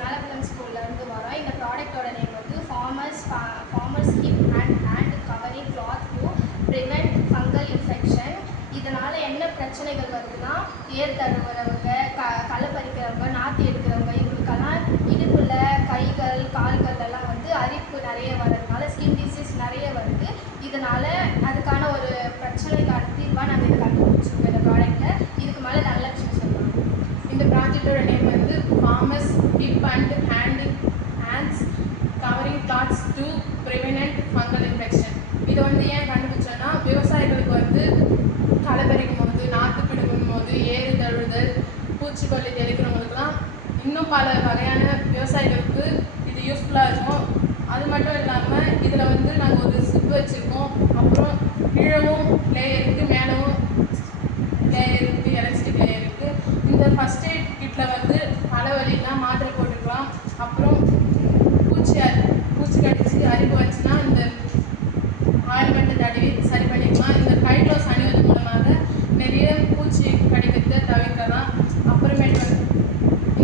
மேலப்பலம் ஸ்கூல்லேருந்து வரோம். இந்த ப்ராடக்டோட நேம் வந்து farmers hip and hand covering cloth to prevent fungal infection. இதனால் என்ன பிரச்சனைகள் வருதுன்னா, ஏர் தழுவுறவங்க, களை பறிக்கிறவங்க, நாற்று எடுக்கிறவங்க, இவங்களுக்கெல்லாம் இடுப்பில் கைகள் கால்கள் எல்லாம் வந்து அரிப்பு நிறைய வர்றதுனால ஸ்கின் டிசீஸ் நிறைய வருது. இதனால் அதுக்கான ஒரு பிரச்சனைக்கான தீர்வாக நாங்கள் இதை கண்டுபிடிச்சிருக்கோம் இந்த ப்ராடக்ட்டை. இதுக்கு மேலே நல்ல விஷயம் சொல்லலாம். இந்த ப்ராஜெக்டோட நேம் வந்து farmers hip and hands covering clothes to prevent fungal infection. இதை வந்து ஏன் கண்டுபிடிச்சோன்னா, விவசாயிகளுக்கு வந்து களை பறிக்கும் போது, நாற்று பிடுங்கும் போது, ஏறு தழுவுதல், பூச்சிக்கொல்லி தெளிக்கிறவங்களுக்குலாம் இன்னும் பல வகையான விவசாயிகளுக்கு இது யூஸ்ஃபுல்லாக இருக்கும். அது மட்டும் இல்லாமல் இதில் வந்து நாங்கள் ஒரு சிப் வச்சுருக்கோம். அப்புறம் கீழவும் லேயர் இருக்குது, மேலவும் லேயர் இருக்குது, எலக்ட்ரிக் லேயர் இருக்குது. இந்த ஃபஸ்ட் எய்ட் கிட்டில் வந்து தலைவலிலாம் மாத்திரை போட்டுக்கலாம். அப்புறம் பூச்சி கடிச்சு அரிப்பு வச்சுன்னா இந்த ஆயில்மெண்ட்டு தடவி சரி பண்ணிக்கலாம். இந்த கைட்லோஸ் அணிவது மூலமாக நிறைய பூச்சி கடிக்கிறத தவிர்க்கலாம். அப்புறமேட்டு வந்து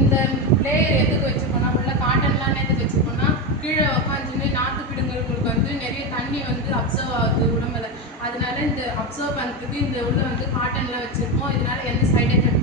இந்த லேயர் எதுக்கு வச்சுருக்கோன்னா, உள்ள காட்டன்லாம் எதுக்கு வச்சுருக்கோன்னா, கீழே உட்காந்துன்னு நாற்று பிடுங்கிறவங்களுக்கு வந்து நிறைய தண்ணி வந்து அப்சர்வ் ஆகுது உடம்புல. அதனால இந்த அப்சர்வ் பண்ணுறதுக்கு இந்த உள்ள வந்து காட்டன்லாம் வச்சுருக்கோம். இதனால் எந்த சைட் எஃபெக்ட்